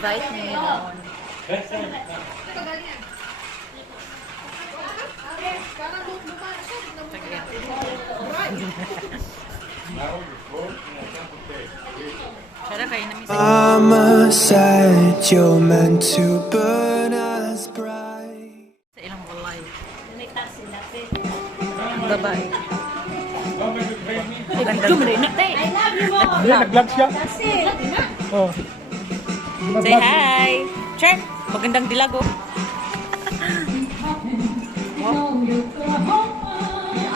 invite me noon. Mama said you're meant to burn as bright. Sa ilang walay. Babae. Nag-vlog siya. Oh. Say hi! Check! Magandang dilag oh. Wow.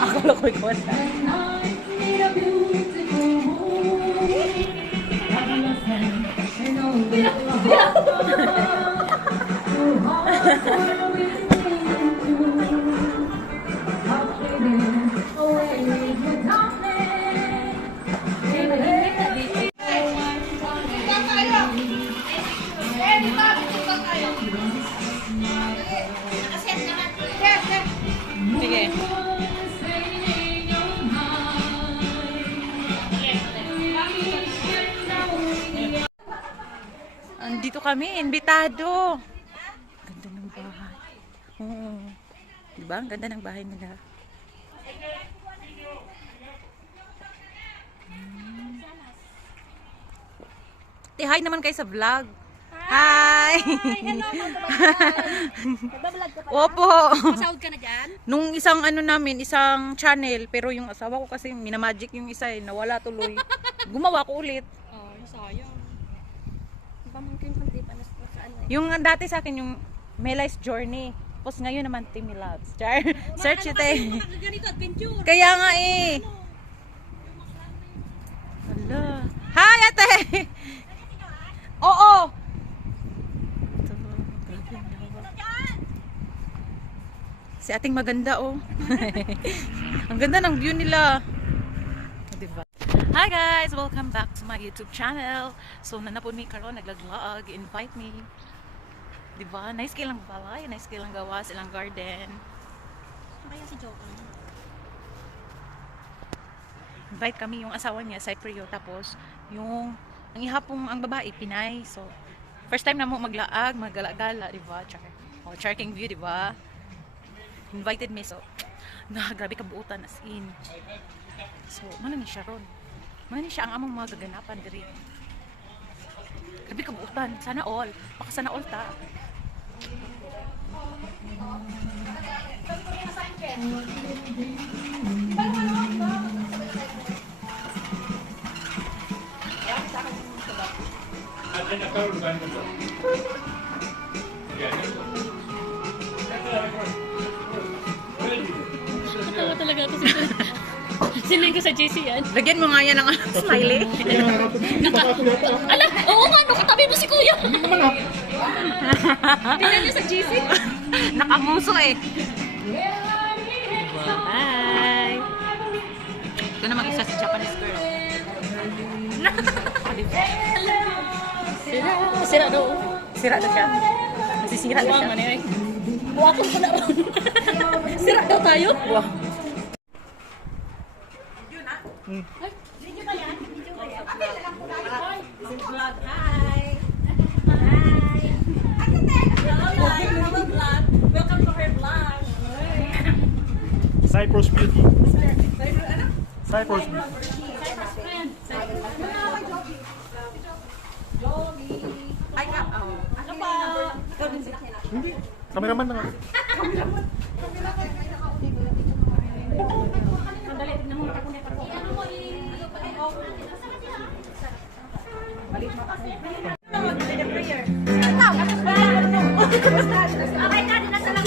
Akala ko ikaw na. Sige. Andito kami, imbitado. Ganda ng bahay. Oo. Diba? Ang ganda ng bahay nila. Hi naman kayo sa vlog. Hi! Hello, nagbablog ka pa. Opo. Sahod ka na dyan? Nung isang ano namin, isang channel, pero yung asawa ko kasi minamagic yung isa eh, nawala tuloy. Gumawa ko ulit. Oh, sayang. Pamangkin kong tita na sa ano eh. Yung dati sa akin, yung Melai's Journey. Tapos ngayon naman, Timmy Loves. Char, search it eh. Ganito, adventure. Kaya nga eh. Hala. Hi, ate! Oo! Ito, grabe ang lawa. Si ating maganda oh. Ang ganda ng view nila. Diba? Hi guys! Welcome back to my YouTube channel. So, nanapon mi karon naglag-vlog. Invite me. Diba? Nice kilang balay. Nice kilang gawa silang garden. Kaya si Joker. Invite kami yung asawa niya, Cyprio. Tapos, yung ang ihapong ang babae, Pinay. So, first time na mo maglaag, maggala-gala, diba? Oh, charking view, diba? Invited me, so, grabe kabuutan as in. So, ano ni siya ron? Ano ni siya ang among mga gaganapan diri? Grabe kabuutan. Sana all. Baka sana all ta. Natawa talaga ako si Sinay ko sa JC yan. Lagyan mo nga yan ng smiley. Ala, oo nga, nakatabi mo si Kuya. Tingnan niyo sa JC. Nakamuso eh. Bye! Ito naman isa si Japanese girl. Sira daw. Sira na siya. Nasisira na siya. Buwakon ko na ron. Sira daw tayo. Wow. Video ba yan? Video ba yan? Vlog. Hi! Welcome to her vlog. Cyprus Beauty. Cyprus Beauty. Ay, ano pa? Hindi. Cameraman na nga. Sandali, tignan mo. Ano mo okay na, dinasa lang.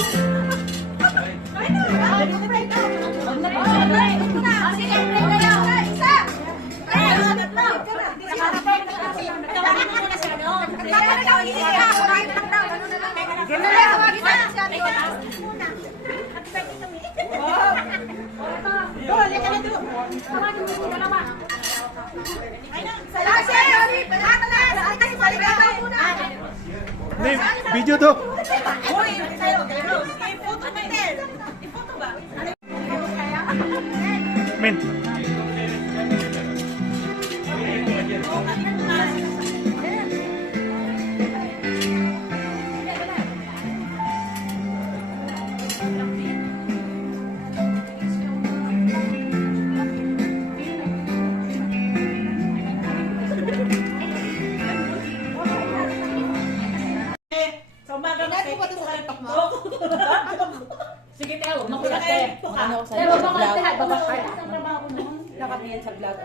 Hindi, video to. Men. ano sa vlog.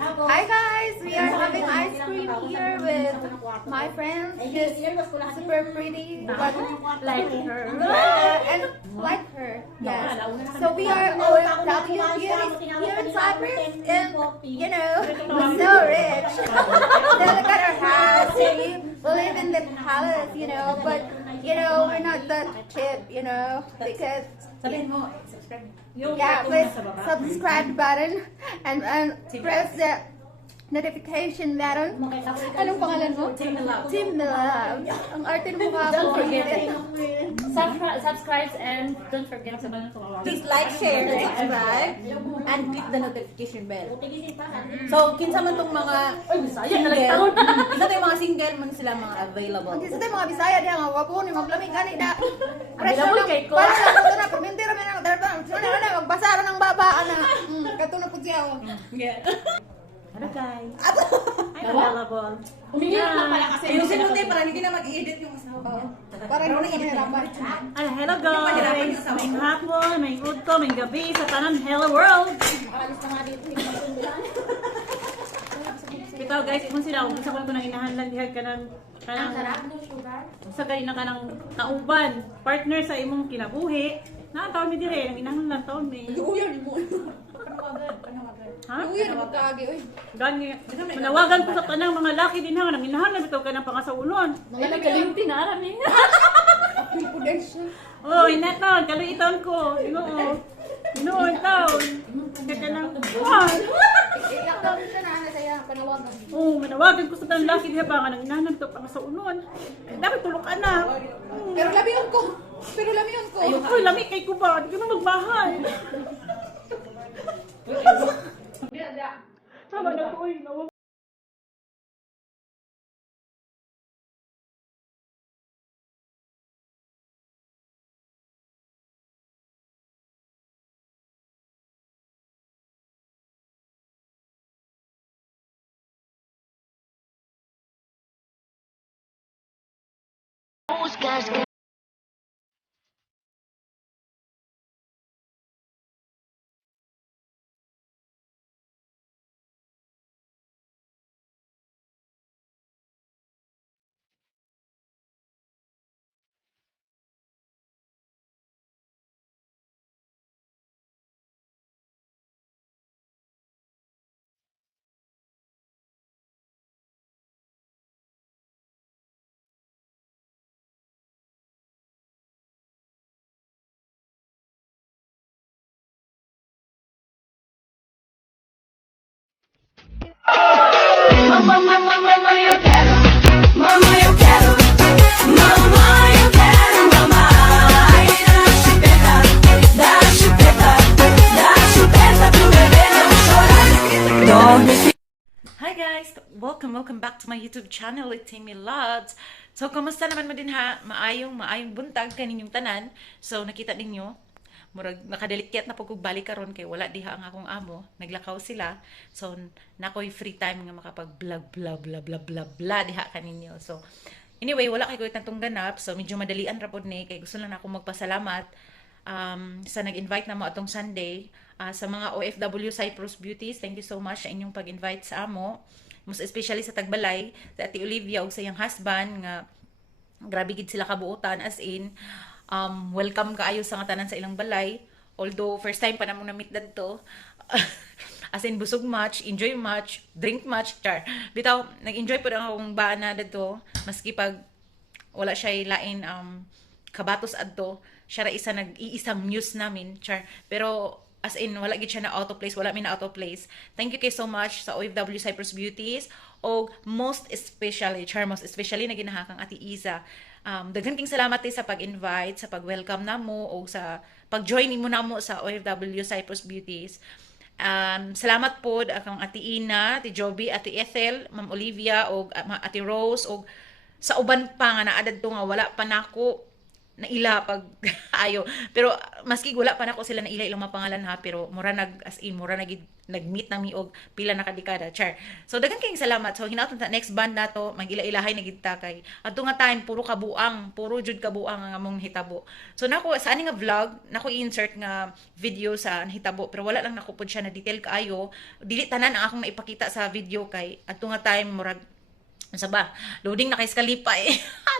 Hi guys, we are having ice cream here with my friends. She's super pretty, but like her, and like her. Yes. So we are OFW here in Cyprus, and you know we're so rich. Then look at our house. We live in the palace, you know, but you know we're not that cheap, you know, because. Sabihin mo, subscribe. Yeah, please subscribe button and press the notification button. Anong pangalan mo? Team Love. Team Love. Ang arte ng mukha ko. Don't forget it. Subscribe and don't forget to Please like, share, subscribe, and click the notification bell. So, kinsa man tong mga single, isa tayong mga single man sila mga available. Kasi tayo mga Bisaya diya nga wapo ni maglamig gani na. Available kay ko. Para sa ko na permente ra man ang na magbasa ra ng baba ana. Katuna pud siya. Hello guys. Available. Ayusin mo tayo para hindi na mag-edit yung asawa. Para hindi na mahirapan. Hello guys. May hapon, may udto, may gabi sa tanan Hello World. Bitaw guys, kung sila kung sa ko nang inahanlan diha kanang sa kay na kanang kauban, partner sa imong kinabuhi. Na taon mi dire, nang inahanlan taon mi. Ha? Uy, ano magkaagi oy. Gani, manawagan ko sa tanang mga laki din ha, nang inahanlan bitaw ka ng pangasaulon. Mga kalimti na ara ni. Apil prudential. Oh, inaton, kaloy iton ko. Ginoo. Ginoo iton. Kaya nang buwan. Iyak siya na ana saya panawagan. Oh, manawagan ko sa tanang laki diha ba nga nang inahanlan bitaw pangasaulon. Dapat tulok ka na. Pero labiyon ko. Uy, lami kay ko ba? Di ka na magbahay. Tama na ko, uy. Hi guys! Welcome back to my YouTube channel, It's Timmy Loves. So, kumusta naman mo din ha? Maayong buntag kaninyong tanan. So, nakita ninyo, murag nakadelikyat na pagkugbalik karon kay wala diha ang akong amo, naglakaw sila. So, nakoy free time nga makapag-vlog bla diha kaninyo. So, anyway, wala kay ko itong ganap. So, medyo madalian ra pod ni kay gusto lang ako magpasalamat sa nag-invite na mo atong Sunday. Sa mga OFW Cyprus Beauties, thank you so much sa inyong pag-invite sa amo. Most especially sa Tagbalay, sa Ate Olivia ug sa iyang husband nga grabe gid sila kabuotan, as in welcome kaayo sa nga tanan sa ilang balay. Although first time pa namo na meet dadto. As in busog much, enjoy much, drink much, char. Bitaw nag-enjoy pud ang akong bana dadto maski pag wala siya lain kabatos adto. Siya ra isa nag-iisang muse namin, char. Pero as in, wala gid siya na auto place, wala mi na auto place. Thank you kay so much sa OFW Cyprus Beauties. O most especially, most especially na ginahakang Ate Isa. Daghan king salamat sa pag-invite, sa pag-welcome namo o sa pag-join nimo namo sa OFW Cyprus Beauties. Salamat po akong Ate Ina, Ate Joby, Ate Ethel, Ma'am Olivia o Ate Rose o sa uban pa nga naadad to nga wala pa nako naila pag ayo. Pero maski wala pa nako sila naila ilang mga pangalan ha, pero mura as in mura nag-meet nami og pila na kadekada, char. So daghang kayong salamat. So hinaut ta next band nato magila-ilahay na gid ta kay adto nga time puro kabuang, puro jud kabuang ang among hitabo. So nako sa ani nga vlog, nako i-insert nga video sa hitabo pero wala lang nako pud siya na detail kaayo. Dili tanan ang akong maipakita sa video kay adto nga time murag sa ba? Loading na kay sa kalipay.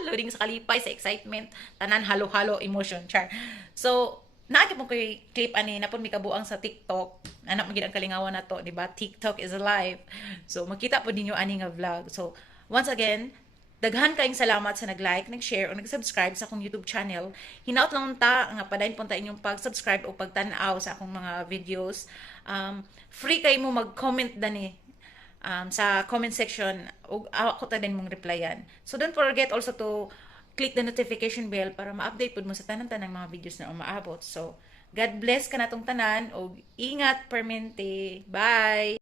Loading sa kalipay, sa excitement. Tanan, halo-halo, emotion, char. So, naagip mo kay clip ani, napon mi kabuang sa TikTok. Anak mo gid ang kalingawan na to, di ba? TikTok is alive. So, makita po ninyo ani nga vlog. So, once again, daghan kayong salamat sa nag-like, nag-share, o nag-subscribe sa akong YouTube channel. Hinaut lang ta, nga padayon punta inyong pag-subscribe o pagtanaw sa akong mga videos. Free kayo mo mag-comment dani sa comment section ug ako ta din mong replyan. So don't forget also to click the notification bell para ma-update pud mo sa tanan-tanang mga videos na umaabot. So God bless ka natong tanan ug ingat permente. Bye.